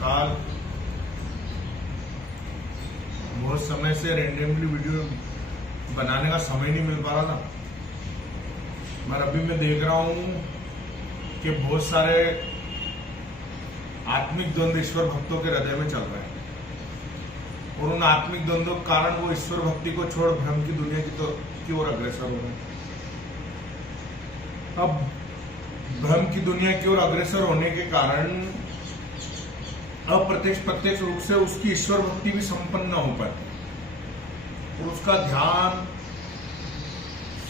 महाकाल। बहुत समय से रैंडमली वीडियो बनाने का समय नहीं मिल पा रहा था, मगर अभी मैं देख रहा हूं कि बहुत सारे आत्मिक द्वंद्व ईश्वर भक्तों के हृदय में चल रहे हैं और उन आत्मिक द्वंद्वों के कारण वो ईश्वर भक्ति को छोड़ भ्रम की दुनिया की ओर अग्रसर हो रहे हैं। अब भ्रम की दुनिया की ओर अग्रसर होने के कारण अप्रत्यक्ष प्रत्यक्ष रूप से उसकी ईश्वर भक्ति भी संपन्न न हो पाती और उसका ध्यान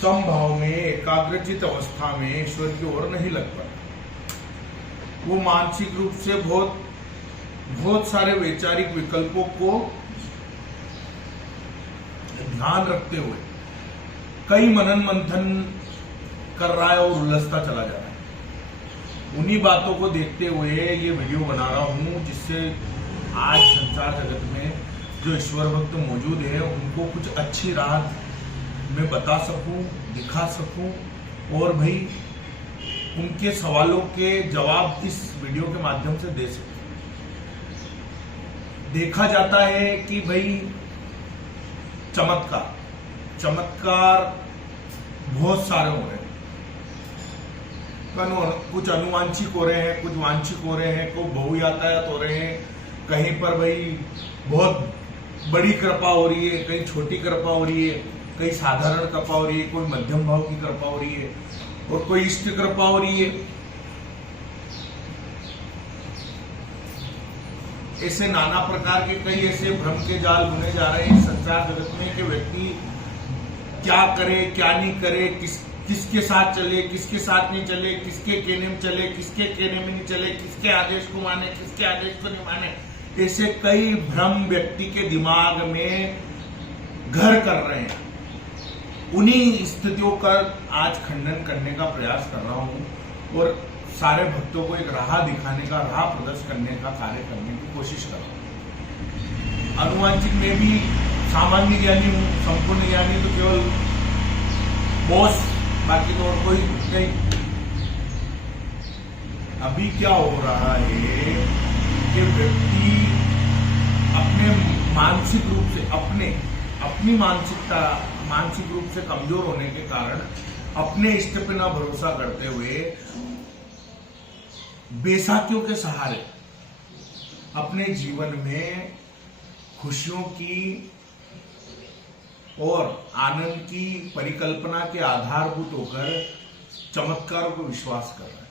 समभाव में एकाग्रचित अवस्था में ईश्वर की ओर नहीं लग पाता। वो मानसिक रूप से बहुत सारे वैचारिक विकल्पों को ध्यान रखते हुए कई मनन मंथन कर रहा है और उलझता चला जा रहा है। उन्हीं बातों को देखते हुए ये वीडियो बना रहा हूं, जिससे आज संसार जगत में जो ईश्वर भक्त मौजूद है उनको कुछ अच्छी राह में बता सकूं, दिखा सकूं और भाई उनके सवालों के जवाब इस वीडियो के माध्यम से दे सकूं। देखा जाता है कि भाई चमत्कार बहुत सारे हो रहे हैं, कुछ अनुवांशिक हो रहे हैं, कुछ वांछिक हो रहे हैं, कुछ बहुयातायात हो रहे हैं, कहीं पर भाई बहुत बड़ी कृपा हो रही है, कहीं छोटी कृपा हो रही है, कहीं साधारण कृपा हो रही है, कोई मध्यम भाव की कृपा हो रही है और कोई इष्ट कृपा हो रही है। ऐसे नाना प्रकार के कई ऐसे भ्रम के जाल बुने जा रहे हैं संसार जगत में कि व्यक्ति क्या करे क्या नहीं करे, किसके साथ चले किसके साथ नहीं चले, किसके कहने में चले किसके कहने में नहीं चले, किसके आदेश को माने किसके आदेश को नहीं माने। ऐसे कई भ्रम व्यक्ति के दिमाग में घर कर रहे हैं। उन्हीं स्थितियों का आज खंडन करने का प्रयास कर रहा हूं और सारे भक्तों को एक राह दिखाने का, राह प्रदर्शन करने का कार्य करने की कोशिश कर रहा हूं। अनुवांशिक में भी सामान्य ज्ञानी हूं, संपूर्ण ज्ञानी तो केवल बॉस, बाकी तो और कोई नहीं। अभी क्या हो रहा है कि व्यक्ति अपने मानसिक रूप से अपनी मानसिक रूप से कमजोर होने के कारण अपने इष्ट पे ना भरोसा करते हुए बेसाखियों के सहारे अपने जीवन में खुशियों की और आनंद की परिकल्पना के आधारभूत होकर चमत्कारों को विश्वास कर रहा है।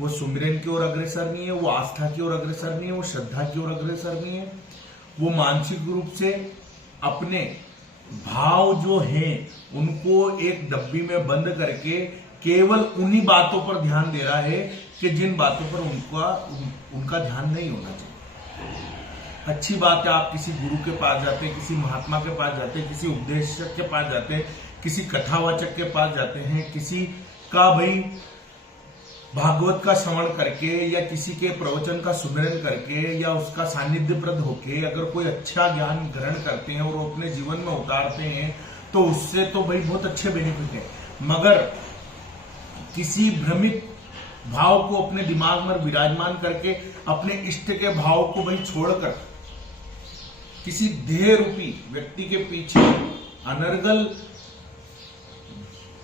वो सुमिरन की ओर अग्रसर नहीं है, वो आस्था की ओर अग्रसर नहीं है, वो श्रद्धा की ओर अग्रसर नहीं है। वो मानसिक रूप से अपने भाव जो हैं उनको एक डब्बी में बंद करके केवल उन्हीं बातों पर ध्यान दे रहा है कि जिन बातों पर उनका ध्यान नहीं होना चाहिए। अच्छी बात है, आप किसी गुरु के पास जाते हैं, किसी महात्मा के पास जाते हैं, किसी उपदेशक के पास जाते हैं, किसी कथावाचक के पास जाते हैं, किसी का भाई भागवत का श्रवण करके या किसी के प्रवचन का सुमिरन करके या उसका सानिध्यप्रद होके अगर कोई अच्छा ज्ञान ग्रहण करते हैं और वो अपने जीवन में उतारते हैं तो उससे तो भाई बहुत अच्छे बेनिफिट है। मगर किसी भ्रमित भाव को अपने दिमाग में विराजमान करके अपने इष्ट के भाव को भाई छोड़कर किसी ध्येय रूपी व्यक्ति के पीछे अनर्गल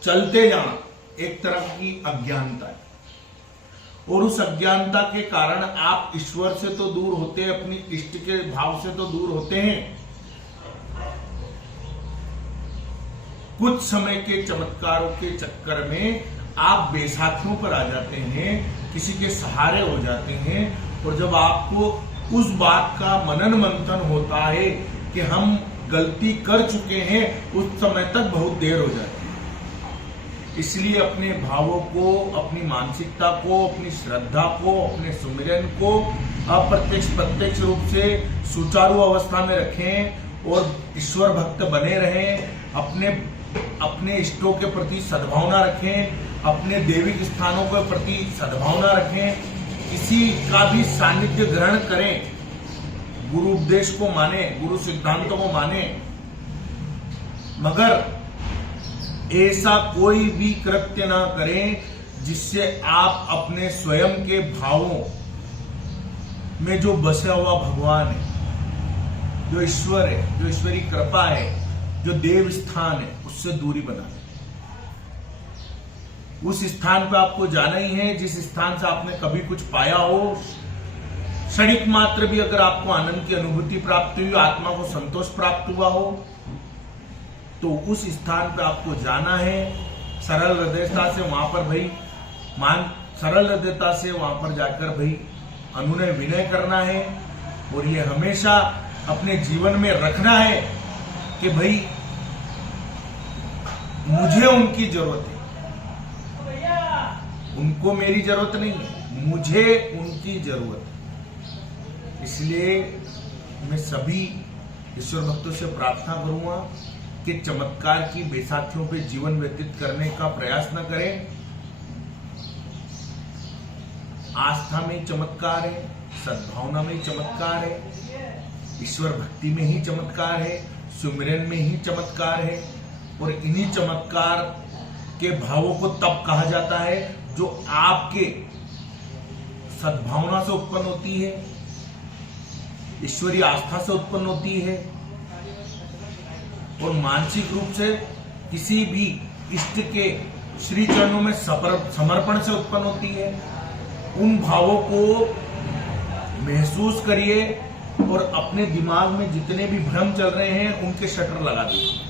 चलते जाना एक तरह की अज्ञानता है और उस अज्ञानता के कारण आप ईश्वर से तो दूर होते हैं, अपनी इष्ट के भाव से तो दूर होते हैं। कुछ समय के चमत्कारों के चक्कर में आप बेसाखियों पर आ जाते हैं, किसी के सहारे हो जाते हैं और जब आपको उस बात का मनन मंथन होता है कि हम गलती कर चुके हैं, उस समय तक बहुत देर हो जाती है। इसलिए अपने भावों को, अपनी मानसिकता को, अपनी श्रद्धा को, अपने सुमिरन को अप्रत्यक्ष प्रत्यक्ष रूप से सुचारू अवस्था में रखें और ईश्वर भक्त बने रहें। अपने इष्टों के प्रति सद्भावना रखें, अपने देविक स्थानों के प्रति सद्भावना रखें, किसी का भी सानिध्य ग्रहण करें, गुरु उपदेश को माने, गुरु सिद्धांतों को माने, मगर ऐसा कोई भी कृत्य ना करें जिससे आप अपने स्वयं के भावों में जो बसा हुआ भगवान है, जो ईश्वर है, जो ईश्वरी कृपा है, जो देव स्थान है, उससे दूरी बना ले। उस स्थान पे आपको जाना ही है जिस स्थान से आपने कभी कुछ पाया हो, क्षणिक मात्र भी अगर आपको आनंद की अनुभूति प्राप्त हुई, आत्मा को संतोष प्राप्त हुआ हो, तो उस स्थान पे आपको जाना है। सरल हृदयता से वहां पर भाई सरल हृदयता से वहां पर जाकर भाई अनुनय विनय करना है। और ये हमेशा अपने जीवन में रखना है कि भाई मुझे उनकी जरूरत है, उनको मेरी जरूरत नहीं है, मुझे उनकी जरूरत है। इसलिए मैं सभी ईश्वर भक्तों से प्रार्थना करूंगा कि चमत्कार की बैसाखियों पे जीवन व्यतीत करने का प्रयास न करें। आस्था में ही चमत्कार है, सद्भावना में ही चमत्कार है, ईश्वर भक्ति में ही चमत्कार है, सुमिरन में ही चमत्कार है। और इन्हीं चमत्कार के भावों को तब कहा जाता है जो आपके सद्भावना से उत्पन्न होती है, ईश्वरीय आस्था से उत्पन्न होती है, और मानसिक रूप से किसी भी इष्ट के श्री चरणों में समर्पण से उत्पन्न होती है। उन भावों को महसूस करिए और अपने दिमाग में जितने भी भ्रम चल रहे हैं उनके शटर लगा दीजिए।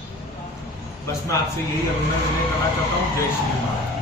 बस मैं आपसे यही अनुनय करना चाहता हूं। जय श्री महाराज।